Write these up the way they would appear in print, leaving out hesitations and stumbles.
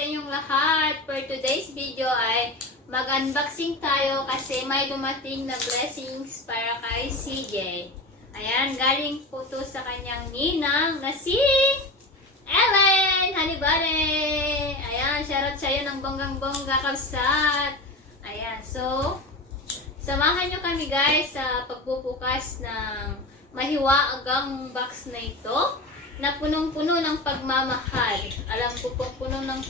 sa inyong lahat. For today's video ay mag-unboxing tayo kasi may dumating na blessings para kay CJ. Ayan, galing po to sa kanyang ninang na si Ellen Hanibare. Ayan, shoutout sa'yo ng bonggang-bongga kabsat. Ayan, so samahan nyo kami guys sa pagbubukas ng mahiwagang box na ito na punong-puno ng pagmamahal. Alam ko po, puno ng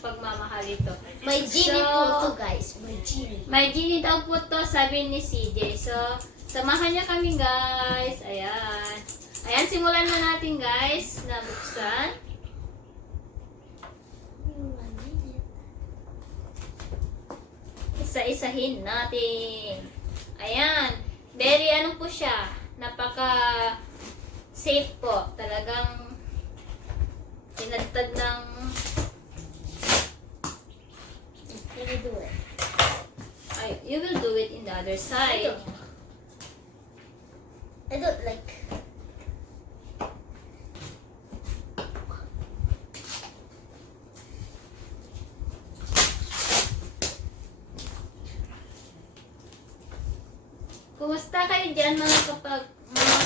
pagmamahal ito. May genie po to guys. May genie. May genie daw po to, sabi ni CJ. So, samahan niya kami guys. Ayan. Ayan, simulan na natin guys na buksan. Isa-isahin natin. Ayan. Very ano po siya. Napaka safe po. Talagang tinadtad ng You will do it. ay, you will do it in the other side. I don't like. Kumusta kayo dyan mga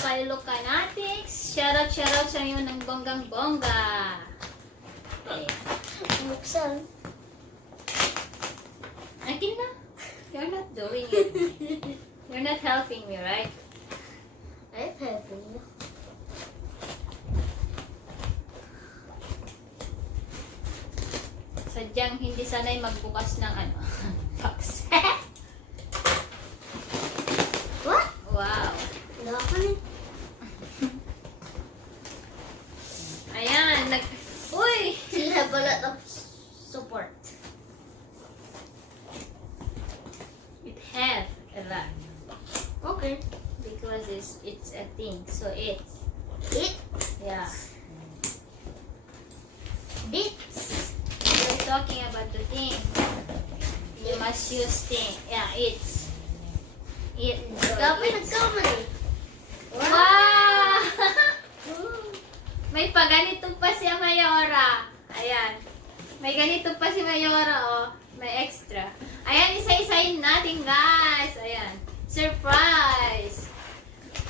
Kailokanatics? Shoutout sa inyo ng bonggang-bongga. Ayan. Buksan. Akin na. You're not doing it. You're not helping me, right? I'm helping you. Sadyang hindi sanay magbukas ng ano. Box. What? Wow. Wala ka na. Ayan. Uy! You have a lot of support. It have a lot. Okay. Because it's a thing. So it's, It. yeah. This. We're talking about the thing. You must use thing. Yeah, it's. It. Dapat It's. nagkamali. Wow! May paganito pa si Mayora. Ayan. May ganito pa si Mayora, oh. May extra. Ayan, isa-isahin natin, guys. Ayan. Surprise!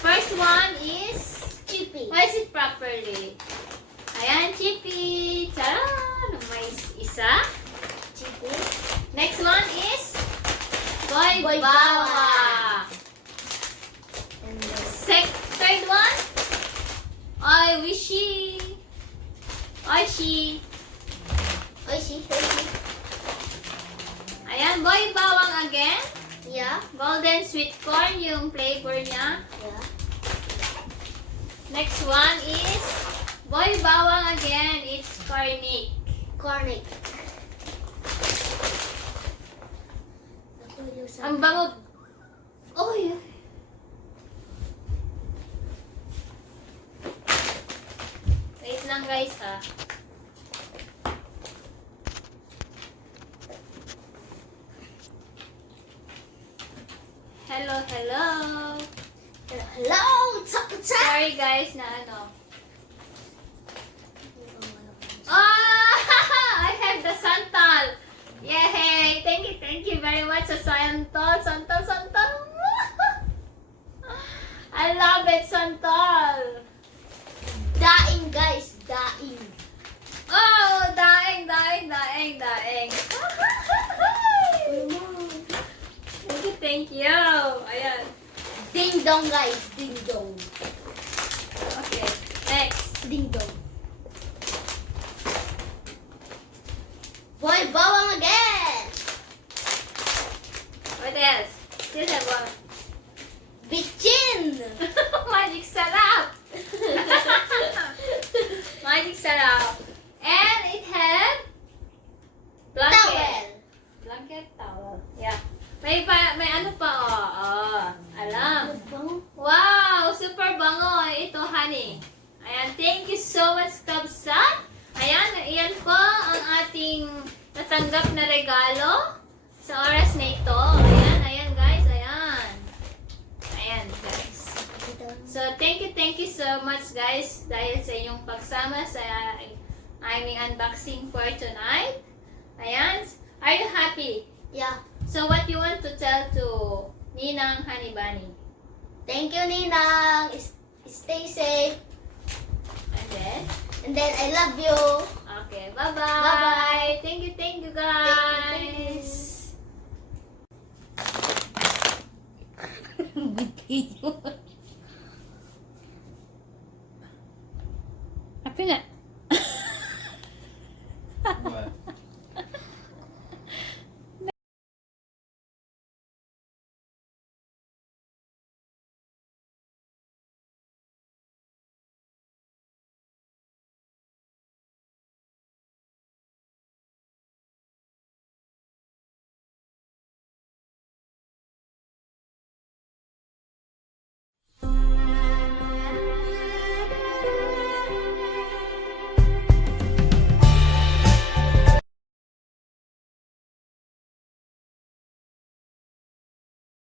First one is... Chippy. Why is it properly? Ayan, Chippy. Charan! May isa. Chippy. Next one is... Boy Boy Bawa. Bawa. And then Third one? Ay, Wishy. Oishi. Oishi. Ayan, Boy Bawang again. Yeah. Golden sweet corn yung flavor niya. Yeah. Next one is Boy Bawang again. It's Cornic. Cornic. Ang bango. Oy. Wait lang guys ha. Hello, hello. Hello. Sorry guys na ano. Ah! I have the Santal. Yay! Thank you very much sa Santal. Santal. I love it, Santal. Daing guys. Daing. Oh, daing. Thank you. Ayan. Ding dong guys. Ding dong. Okay. Next. Ding dong. Boy Bawang again. What else? Still have one. Bitchin. Magic sarap. Magic sarap. And it had blanket. Towel. Blanket towel. Yeah. May ano pa oh. Alam. Wow, super bango. Ito honey. Ayan, thank you so much Kabsat. Ayan, iyan po ang ating natanggap na regalo sa oras na ito. Ayan guys, ayan. Ayan guys. So, thank you so much guys dahil sa inyong pagsama sa aming unboxing for tonight. Ayan. Are you happy? Yeah. So what you want to tell to Ninang Honey Bunny? Thank you, Ninang. Stay safe. And then, And then I love you. okay, bye-bye. Bye-bye. Thank you Thank guys. you. Thank you.